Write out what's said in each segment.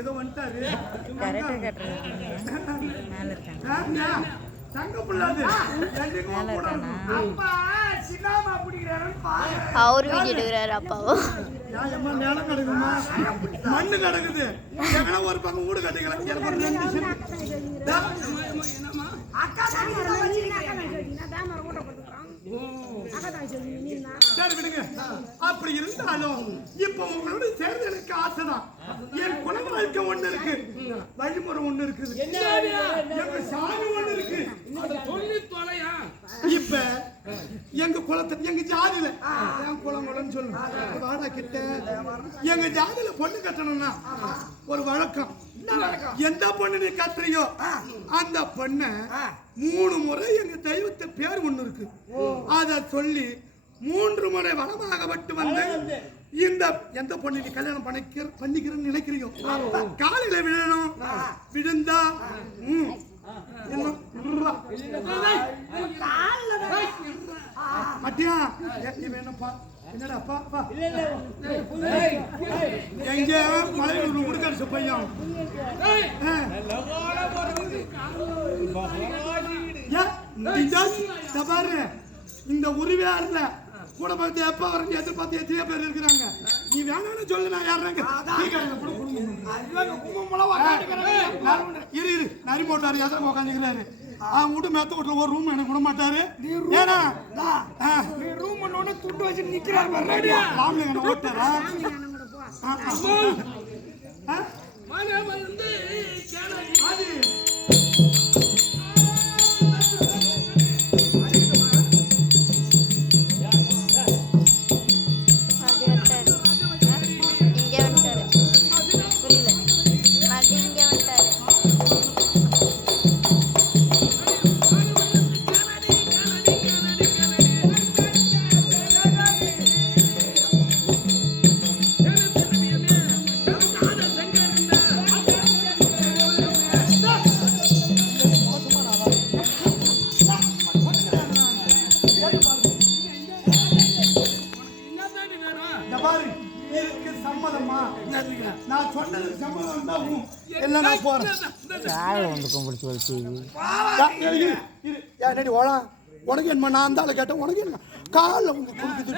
ஏதோ வந்துட்டாரு. கரெக்டா கட்டுறாங்க. மேல இருக்காங்க. தங்க புள்ளாது. மேல இருக்கானா? அப்பா சின்னாமா பிடிக்கிறாருன்னு பாரு. அவரு வீடியோ எடுக்கிறாரு அப்பாவும். யாயம்மா நிலம் கிடக்குமா? மண்ணு கிடக்குது. எங்கனா ஒரு பக்கம் வீடு கட்டிக்கலாம். எனக்கு ஒரு 2 நிமிஷம். அக்கா சரி விடுங்க. அப்படி இருந்தாலும் இப்ப உங்களோட சேர்ந்து எனக்கு ஆசைதான். என் குல வாழ்க்கை ஒண்ணு இருக்கு, வழிமுறை ஒண்ணு இருக்குது, எங்க சாமி ஒண்ணு இருக்கு. இப்ப எங்க குலத்தை எங்க ஜாதியில என் குலங்குலன்னு சொல்லுங்க வாடா கிட்ட எங்க ஜாதியில பொண்ணு கட்டணும்னா ஒரு வழக்கம். எந்த பொண்ணு நீ கட்டுறியோ அந்த பொண்ண 3 முறை எங்க தெய்வத்தை பேர் ஒண்ணு இருக்கு, அத சொல்லி 3 முறை வனமாகப்பட்டு வந்து இந்த எந்த பொண்ணு நீ கல்யாணம் பண்ணிக்கிறன்னு நினைக்கிறியோ காலையில விழணும். விழுந்தா மட்டியா நீ வேணும்ப்பா. என்னடாப்பா எங்க மலையூர் உடுக்காடு பையன் பாரு. இந்த உருவே இல்ல கூட பார்த்து எப்ப வரைக்கும் எதிர்பார்த்து எத்தனையோ பேர் இருக்கிறாங்க. நீ வேணும்னு சொல்லு, நான் யாருங்க இரு நரி போட்டாரு எதிர உட்காந்துக்கிறாரு. அவன் வீட்டு மேத்த வீட்டுல ஒரு ரூம் எனக்கு விட மாட்டாரு. ஏன்னா ரூம் துட்டு வச்சு நிக்கிறாரு ஓட்டாரா நான் சொன்னதுக்கு சம்மதம் தான் எல்லாம் நான் போறேன். ஓலா உனக்கு என்ன நான் அந்த ஆளை கேட்டேன், உனக்கு என்ன காலில் உங்க கொடுக்குது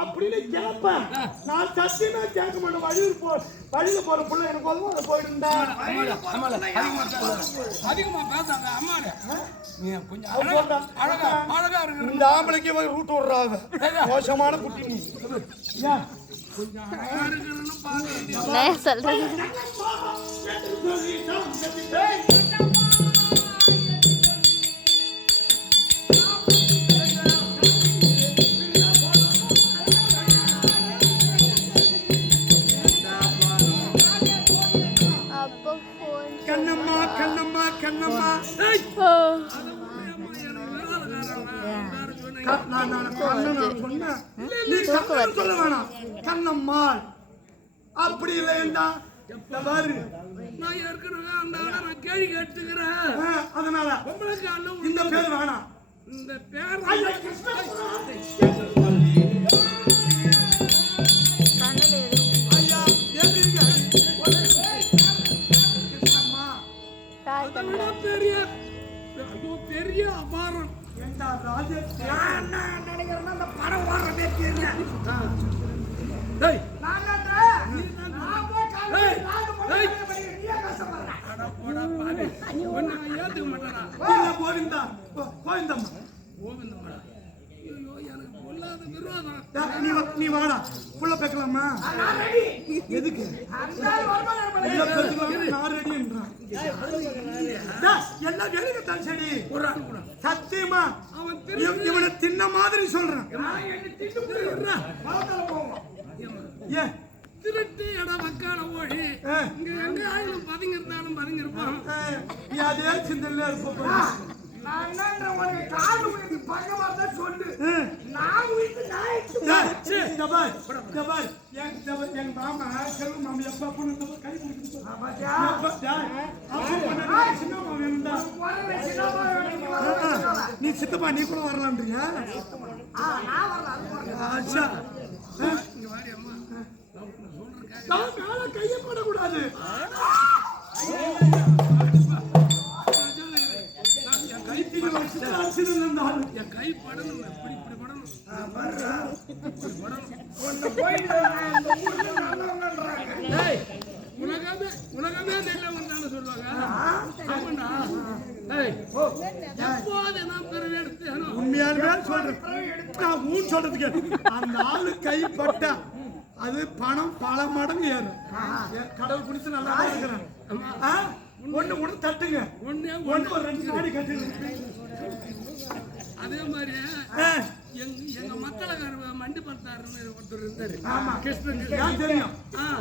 அப்படின்னு கேட்பேன். நான் சத்தியமா கேட்க மாட்டேன். வழியில போற புள்ள எனக்கு உதவும் அதை போயிருந்தா இந்த ஆம்பளைக்கு போய் ரூட் விடுறாங்க. மோசமான குட்டி நீ சொல்றேன். கண்ணம்மா கண்ணம்மா கண்ணம்மா சொல்ல வேணாம். கண்ணம்மாள் அப்படி இல்லையா பாரு. நான் ஏற்கனவே அந்த கேள்வி கேட்டுக்கிறேன். அதனால இந்த பேர் வேணாம். இந்த பேர் பெரிய அபாரம். நினைக்கிறேன் அந்த படம் வாரமே ஏத்துக்க மாட்டேன். கோவிந்தா கோவிந்தம்மா கோவிந்தம்மா எனக்கு பொல்லாத விரோதம். நீ வாடா புள்ள பேக்கலாமா? எதுக்கு நான் ரெடின்றான். எல்லாம் வேலைக்குத்தான் சரி. சத்தியமா இவனை தின்ன மாதிரி சொல்றேன். ஏன் திருட்டு இடம் மக்கான ஓடி இங்க எங்க ஆயிரம் பதுங்க இருந்தாலும் பதுங்க இருப்பான். நீ அதே சிந்தனையில இருப்ப. நான் என்ன உனக்கு கால் உயிருக்கு பகவான் தான் சொல்லு. நான் உயிருக்கு எங்க மாமா செல்வ மாமா எப்ப பொண்ணு கை பிடிக்கிட்டு சின்ன மாமா நீ சித்தப்பா நீ கூட வரலான்றியா? நான் மேல கையை போடக்கூடாது. என் கை இருந்தாலும் என் கை படணும், இப்படி இப்படி படணும். ஏய், உலகமே நெல்ல வந்தாலும் சொல்லுவாங்க. ஆமாண்டா. ஏய், எப்போது நான் பிறவி எடுத்தேனோ உண்மையாலுமே சொல்றேன். நான் ஊன் சொல்றதுக்கு அந்த ஆளு கைப்பட்டா அது பணம் பல மடங்கு ஏறும். கடவுள் குடிச்சு நல்லா இருக்கிறேன். ஒண்ணு தட்டுங்க, ஒண்ணே ஒண்ணு ஒரு 2 நாடி கட்டுங்க. அதே மாதிரி எங்க மக்களக்கார மண்டி பார்த்தாருன்னு ஒருத்தர் இருந்தாரு. ஆமா, கிருஷ்ணன் எனக்கு தெரியும்.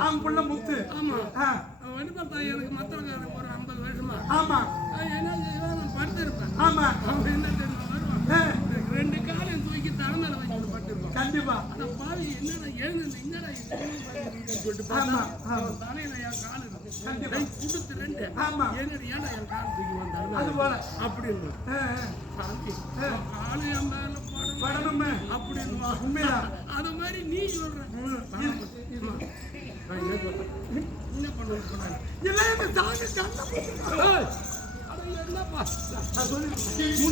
அவங்க புள்ள முத்து. ஆமா, மண்டி பார்த்தா எனக்கு மக்களக்காரன் ஒரு 50 வருஷமா. ஆமா, என்ன நான் படுத்திருப்பேன். ஆமா, அவங்க என்ன தெரியுமா வருவான், 2 காலையும் தூக்கி தலைமையில வச்சு படுத்திருப்பான். கண்டிப்பா. ஆனா பாவி என்னடா எழுந்து என்னடா சொல்லிட்டு ஆமா, பார்த்தா தலையில என் கால் இருக்கு. கண்டிப்பா. குடுத்து 2. ஆமா, என்னடி ஏன்டா என் கால் தூக்கி வந்தாரு அது போல அப்படின்னு சாந்தி காலு என் மேல படணுமே அப்படின்னு உண்மைதான். அது மாதிரி நீ சொல்ற நான் என்ன சொல்றேன், என்ன பண்ணுவேன் இல்லை, இந்த தாங்க கண்ணை போட்டு என்னப்பா நான் சொல்லி